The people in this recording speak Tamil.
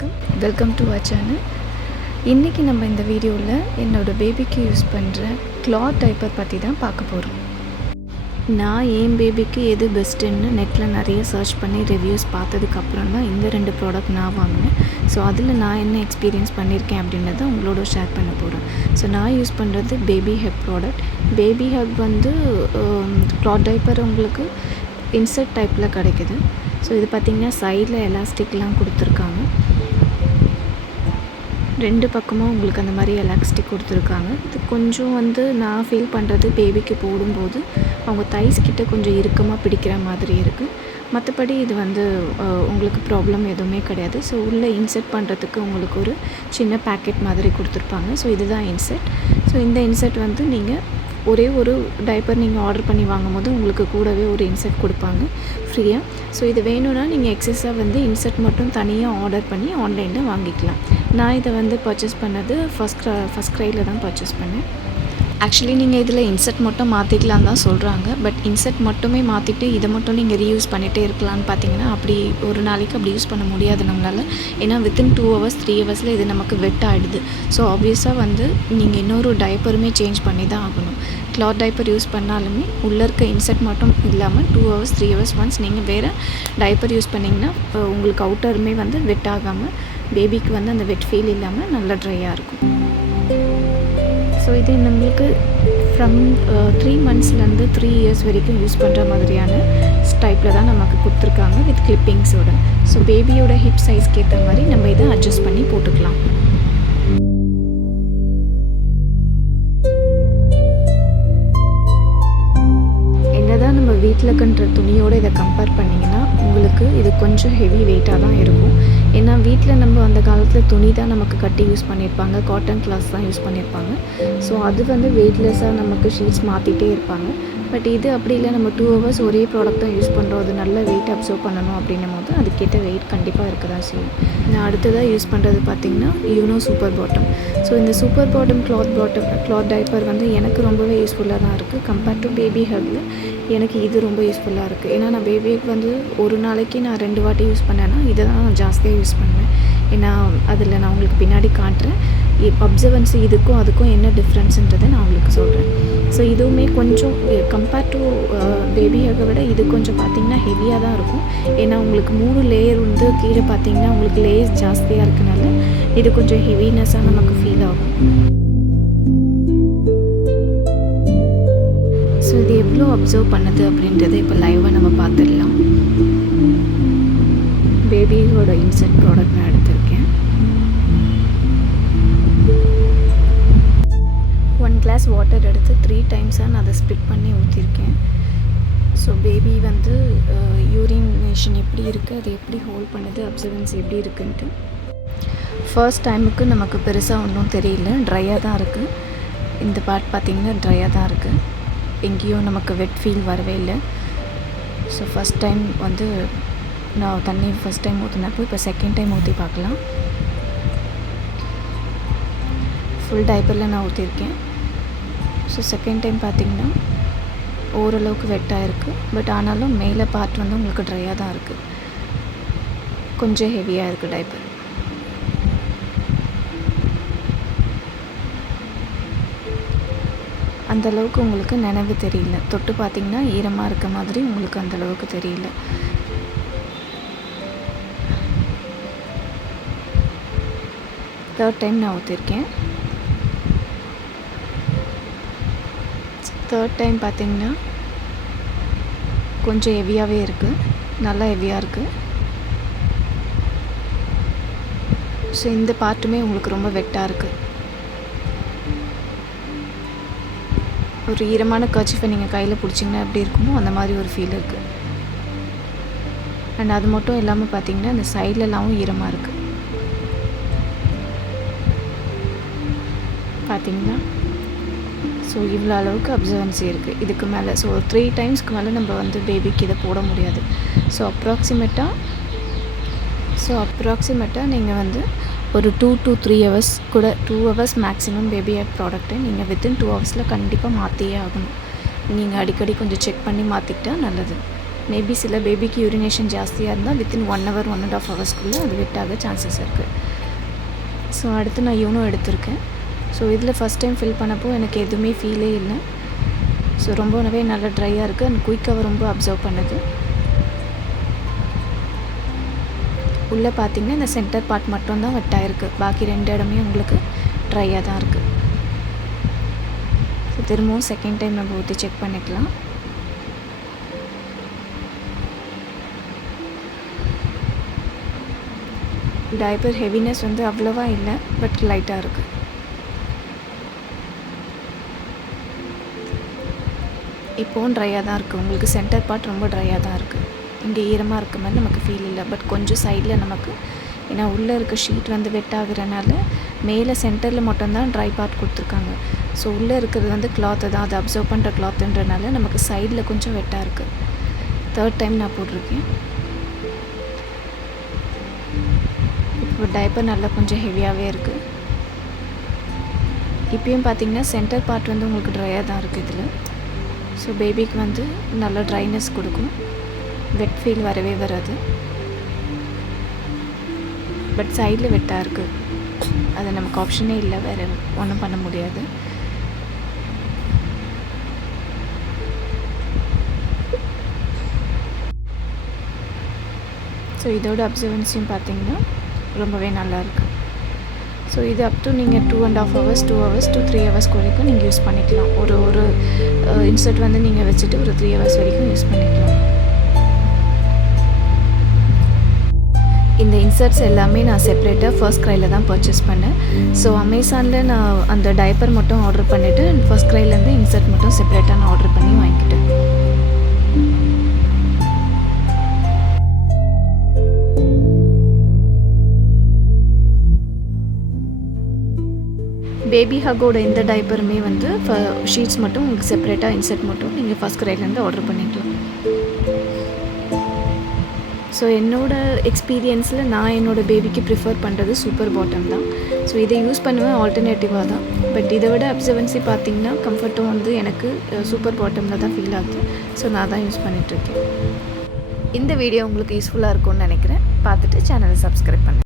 வணக்கம், வெல்கம் டு அவர் சேனல். இன்றைக்கி நம்ம இந்த வீடியோவில் என்னோடய பேபிக்கு யூஸ் பண்ணுற கிளாத் டைப்பர் பற்றி தான் பார்க்க போகிறோம். நான் என் பேபிக்கு எது பெஸ்ட்டுன்னு நெட்டில் நிறைய சர்ச் பண்ணி ரிவ்யூஸ் பார்த்ததுக்கப்புறம் தான் இந்த 2 ப்ராடக்ட் நான் வாங்கினேன். ஸோ அதில் நான் என்ன எக்ஸ்பீரியன்ஸ் பண்ணியிருக்கேன் அப்படின்றத உங்களோட ஷேர் பண்ண போகிறேன். ஸோ நான் யூஸ் பண்ணுறது baby Haq product. Baby Haq வந்து கிளாத் டைப்பர் உங்களுக்கு இன்சர்ட் டைப்பில் கிடைக்குது. ஸோ இது பார்த்திங்கன்னா சைடில் எலாஸ்டிக்லாம் கொடுத்துருக்காங்க. 2 பக்கமும் உங்களுக்கு அந்த மாதிரி எலாஸ்டிக் கொடுத்துருக்காங்க. இது கொஞ்சம் வந்து நான் ஃபீல் பண்ணுறது பேபிக்கு போடும்போது அவங்க தைஸ் கிட்ட கொஞ்சம் இறுக்கமாக பிடிக்கிற மாதிரி இருக்குது. மற்றபடி இது வந்து உங்களுக்கு ப்ராப்ளம் எதுவுமே கிடையாது. ஸோ உள்ளே இன்சர்ட் பண்ணுறதுக்கு உங்களுக்கு ஒரு சின்ன பேக்கெட் மாதிரி கொடுத்துருப்பாங்க. ஸோ இதுதான் இன்சர்ட். ஸோ இந்த இன்சர்ட் வந்து நீங்கள் ஒரே ஒரு டைப்பர் நீங்கள் ஆர்டர் பண்ணி வாங்கும்போது உங்களுக்கு கூடவே ஒரு இன்சர்ட் கொடுப்பாங்க ஃப்ரீயாக. ஸோ இது வேணும்னா நீங்கள் எக்ஸஸாக வந்து இன்சர்ட் மட்டும் தனியாக ஆர்டர் பண்ணி ஆன்லைனில் வாங்கிக்கலாம். நான் இதை வந்து பர்ச்சேஸ் பண்ணது ஃபஸ்ட் க்ரையில் தான் பர்ச்சேஸ் பண்ணேன். ஆக்சுவலி நீங்கள் இதில் இன்சர்ட் மட்டும் மாற்றிக்கலாம் தான் சொல்கிறாங்க. பட் இன்சர்ட் மட்டுமே மாற்றிட்டு இதை மட்டும் நீங்கள் ரீயூஸ் பண்ணிகிட்டே இருக்கலான்னு பார்த்தீங்கன்னா அப்படி ஒரு நாளைக்கு அப்படி யூஸ் பண்ண முடியாது நம்மளால். ஏன்னா வித்தின் 2 hours 3 hours இது நமக்கு வெட் ஆகிடுது. ஸோ ஆப்வியஸாக வந்து நீங்கள் இன்னொரு டைப்பருமே சேஞ்ச் பண்ணி தான் ஆகணும். கிளாத் டைப்பர் யூஸ் பண்ணாலுமே உள்ளே இருக்க இன்சர்ட் மட்டும் இல்லாமல் 2 hours 3 hours ஒன்ஸ் நீங்கள் வேறு டைப்பர் யூஸ் பண்ணிங்கன்னா உங்களுக்கு அவுட்டருமே வந்து வெட் ஆகாமல் பேபிக்கு வந்து அந்த வெட் ஃபீல் இல்லாமல் நல்லா ட்ரையாக இருக்கும். ஸோ இது நம்மளுக்கு ஃப்ரம் 3 monthsலேருந்து 3 years வரைக்கும் யூஸ் பண்ணுற மாதிரியான டைப்பில் தான் நமக்கு கொடுத்துருக்காங்க வித் கிளிப்பிங்ஸோட. ஸோ பேபியோட ஹிப் சைஸ்க்கு ஏற்ற மாதிரி நம்ம இதை அட்ஜஸ்ட் பண்ணி போட்டுக்கலாம். என்னதான் நம்ம வீட்டில் கட்டுற துணியோடு இதை கம்பேர் பண்ணிங்கன்னா உங்களுக்கு இது கொஞ்சம் ஹெவி வெயிட்டாக தான் இருக்கும். ஏன்னா வீட்டில் நம்ம அந்த காலத்தில் துணி தான் நமக்கு கட்டி யூஸ் பண்ணியிருப்பாங்க, காட்டன் கிளாத்ஸ் தான் யூஸ் பண்ணியிருப்பாங்க. ஸோ அது வந்து வெயிட்லெஸ்ஸாக நமக்கு ஷீட்ஸ் மாற்றிட்டே இருப்பாங்க. பட் இது அப்படி இல்லை, நம்ம 2 hours ஒரே ப்ராடக்ட் தான் யூஸ் பண்ணுறோம். அது நல்ல வெயிட் அப்சர்வ் பண்ணணும் அப்படின்னும் போது அதுக்கேற்ற வெயிட் கண்டிப்பாக இருக்க தான் செய்யும். நான் அடுத்ததாக யூஸ் பண்ணுறது பார்த்திங்கன்னா யூனோ சூப்பர் பாட்டம். ஸோ இந்த சூப்பர் பாட்டம் கிளாத் டைப்பர் வந்து எனக்கு ரொம்பவே யூஸ்ஃபுல்லாக தான் இருக்குது. கம்பேர்ட் டு பேபி ஹக்கில் எனக்கு இது ரொம்ப யூஸ்ஃபுல்லாக இருக்குது. ஏன்னா நான் பேபிக்கு வந்து ஒரு நாளைக்கு நான் 2 வாட்டி யூஸ் பண்ணேன்னா இதை தான் நான் ஜாஸ்தியாக யூஸ் பண்ணுவேன். ஏன்னா அதில் நான் உங்களுக்கு பின்னாடி காட்டுறேன் அப்சர்வன்ஸு இதுக்கும் அதுக்கும் என்ன டிஃப்ரென்ஸுன்றதை நான் உங்களுக்கு சொல்கிறேன். ஸோ இதுவுமே கொஞ்சம் கம்பேர்ட் டு பேபி ஹக்கை விட இது கொஞ்சம் பார்த்திங்கன்னா ஹெவியாக தான் இருக்கும். ஏன்னா உங்களுக்கு 3 லேயர் வந்து கீழே பார்த்திங்கன்னா உங்களுக்கு லேயர்ஸ் ஜாஸ்தியாக இருக்கனால இது கொஞ்சம் ஹெவினஸ்ஸாக நமக்கு ஃபீல் ஆகும். ஸோ இது எவ்வளோ அப்சர்வ் பண்ணுது அப்படின்றத இப்போ லைவாக நம்ம பார்த்துடலாம். பேபியோட இன்சர்ட் ப்ராடக்ட் நான் எடுத்திருக்கேன். 1 glass வாட்டர் எடுத்து 3 times நான் அதை ஸ்பிட் பண்ணி ஊற்றிருக்கேன். ஸோ பேபி வந்து யூரினேஷன் எப்படி இருக்குது, அது எப்படி ஹோல்ட் பண்ணுது, அப்சர்வன்ஸ் எப்படி இருக்குன்ட்டு. ஃபர்ஸ்ட் டைமுக்கு நமக்கு பெருசாக ஒன்றும் தெரியல, ட்ரையாக தான் இருக்குது. இந்த பார்ட் பார்த்திங்கன்னா ட்ரையாக தான் இருக்குது, எங்கேயும் நமக்கு வெட் ஃபீல் வரவே இல்லை. ஸோ ஃபஸ்ட் டைம் வந்து நான் தண்ணி ஃபஸ்ட் டைம் ஊற்றினப்போ இப்போ செகண்ட் டைம் ஊற்றி பார்க்கலாம். ஃபுல் டைப்பரில் நான் ஊற்றிருக்கேன். ஸோ செகண்ட் டைம் பார்த்திங்கன்னா ஓரளவுக்கு வெட்டாக இருக்குது. பட் ஆனாலும் மேலே பார்ட் வந்து உங்களுக்கு ட்ரையாக தான் இருக்குது, கொஞ்சம் ஹெவியாக இருக்குது டைப்பர். அந்தளவுக்கு உங்களுக்கு நினைவு தெரியல. தொட்டு பார்த்திங்கன்னா ஈரமாக இருக்க மாதிரி உங்களுக்கு அந்தளவுக்கு தெரியல. தேர்ட் டைம் நான் ஊற்றிருக்கேன். தேர்ட் டைம் பார்த்திங்கன்னா கொஞ்சம் ஹெவியாகவே இருக்குது, நல்லா ஹெவியாக இருக்குது. ஸோ இந்த பார்ட்டுமே உங்களுக்கு ரொம்ப வெட்டாக இருக்குது. ஒரு ஈரமான கர்ச்சீஃபை நீங்கள் கையில் பிடிச்சிங்கன்னா எப்படி இருக்குமோ அந்த மாதிரி ஒரு ஃபீல் இருக்குது. அண்ட் அது மட்டும் இல்லாமல் பார்த்திங்கன்னா இந்த சைட்லலாம் ஈரமாக இருக்குது பார்த்திங்கன்னா. ஸோ இவ்வளோ அளவுக்கு அப்சர்வன்சி இருக்குது. இதுக்கு மேலே ஸோ 3 timesக்கு மேலே நம்ம வந்து பேபிக்கு இதை போட முடியாது. ஸோ அப்ராக்சிமேட்டாக நீங்கள் வந்து ஒரு 2 to 3 hours கூட 2 hours மேக்ஸிமம் பேபி ஹக் ப்ராடக்ட்டை நீங்கள் வித்தின் 2 hours கண்டிப்பாக மாற்றியே ஆகணும். நீங்கள் அடிக்கடி கொஞ்சம் செக் பண்ணி மாற்றிக்கிட்டா நல்லது. மேபி சில பேபிக்கு யூரினேஷன் ஜாஸ்தியாக இருந்தால் வித்தின் 1 hour 1.5 hours அது வெட்டாக சான்சஸ் இருக்குது. ஸோ அடுத்து நான் யூனோ எடுத்திருக்கேன். ஸோ இதில் ஃபஸ்ட் டைம் ஃபில் பண்ணப்போ எனக்கு எதுவுமே ஃபீலே இல்லை. ஸோ ரொம்பவே நல்லா ட்ரையாக இருக்குது அண்ட் குயிக்காக ரொம்ப அப்சர்வ் பண்ணுது. உள்ளே பார்த்திங்கன்னா இந்த சென்டர் பார்ட் மட்டும்தான் வெட்டாயிருக்கு, பாக்கி 2 இடமே உங்களுக்கு ட்ரையாக தான் இருக்குது. ஸோ திரும்பவும் செகண்ட் டைம் நம்ம ஊற்றி செக் பண்ணிக்கலாம். டைப்பர் ஹெவினஸ் வந்து அவ்வளோவா இல்லை, பட் லைட்டாக இருக்குது. இப்போவும் ட்ரையாக தான் இருக்குது. உங்களுக்கு சென்டர் பார்ட் ரொம்ப ட்ரையாக தான் இருக்குது. இங்கே ஈரமாக இருக்க மாதிரி நமக்கு ஃபீல் இல்லை, பட் கொஞ்சம் சைடில் நமக்கு, ஏன்னா உள்ளே இருக்க ஷீட் வந்து வெட் ஆகுறனால மேலே சென்டரில் மட்டும்தான் ட்ரை பார்ட் கொடுத்துருக்காங்க. ஸோ உள்ளே இருக்கிறது வந்து கிளாத்து தான், அதை அப்சர்வ் பண்ணுற கிளாத்துன்றனால நமக்கு சைடில் கொஞ்சம் வெட்டாக இருக்குது. 3rd டைம் நான் போட்டிருக்கேன். இப்போ டைப்பர் நல்லா கொஞ்சம் ஹெவியாகவே இருக்குது. இப்பயும் பார்த்திங்கன்னா சென்டர் பார்ட் வந்து உங்களுக்கு ட்ரையாக தான் இருக்குது இதில். ஸோ பேபிக்கு வந்து நல்லா ட்ரைனஸ் கொடுக்கும், வெட் ஃபீல் வரவே வராது. பட் சைடில் வெட்டாக இருக்குது, அது நமக்கு ஆப்ஷனே இல்லை, வேறு ஒன்றும் பண்ண முடியாது. ஸோ இதோட அப்சர்வன்ஸையும் பார்த்திங்கன்னா ரொம்பவே நல்லாயிருக்கு. ஸோ இது அப் டு நீங்கள் 2.5 hours 2 hours to 3 hours வரைக்கும் நீங்கள் யூஸ் பண்ணிக்கலாம். ஒரு இன்சர்ட் வந்து நீங்கள் வச்சுட்டு ஒரு 3 hours வரைக்கும் யூஸ் பண்ணிக்கலாம். இந்த இன்சர்ட்ஸ் எல்லாமே நான் செப்பரேட்டாக ஃபர்ஸ்ட் க்ரையில் தான் பர்ச்சேஸ் பண்ணேன். ஸோ அமேசானில் நான் அந்த டைப்பர் மட்டும் ஆர்டர் பண்ணிவிட்டு ஃபர்ஸ்ட் க்ரைலேருந்து இன்சர்ட் மட்டும் செப்பரேட்டாக நான் ஆர்டர் பண்ணி வாங்கிக்கிட்டேன். பேபி ஹக்கோட இந்த டைப்பருமே வந்து ஷீட்ஸ் மட்டும் உங்களுக்கு செப்பரேட்டாக இன்சர்ட் மட்டும் நீங்கள் ஃபர்ஸ்ட் க்ரைலேருந்து ஆர்டர் பண்ணிக்கலாம். ஸோ என்னோடய எக்ஸ்பீரியன்ஸில் நான் என்னோடய பேபிக்கு ப்ரிஃபர் பண்ணுறது சூப்பர் பாட்டம் தான். ஸோ இதை யூஸ் பண்ணுவேன் ஆல்டர்னேட்டிவாக தான். பட் இதை விட அப்சர்வன்சி பார்த்திங்கன்னா கம்ஃபர்ட்டும் வந்து எனக்கு சூப்பர் பாட்டமில் தான் ஃபீல் ஆகுது. ஸோ நான் தான் யூஸ் பண்ணிகிட்ருக்கேன். இந்த வீடியோ உங்களுக்கு யூஸ்ஃபுல்லாக இருக்கும்னு நினைக்கிறேன். பார்த்துட்டு சேனலை சப்ஸ்கிரைப் பண்ணுங்கள்.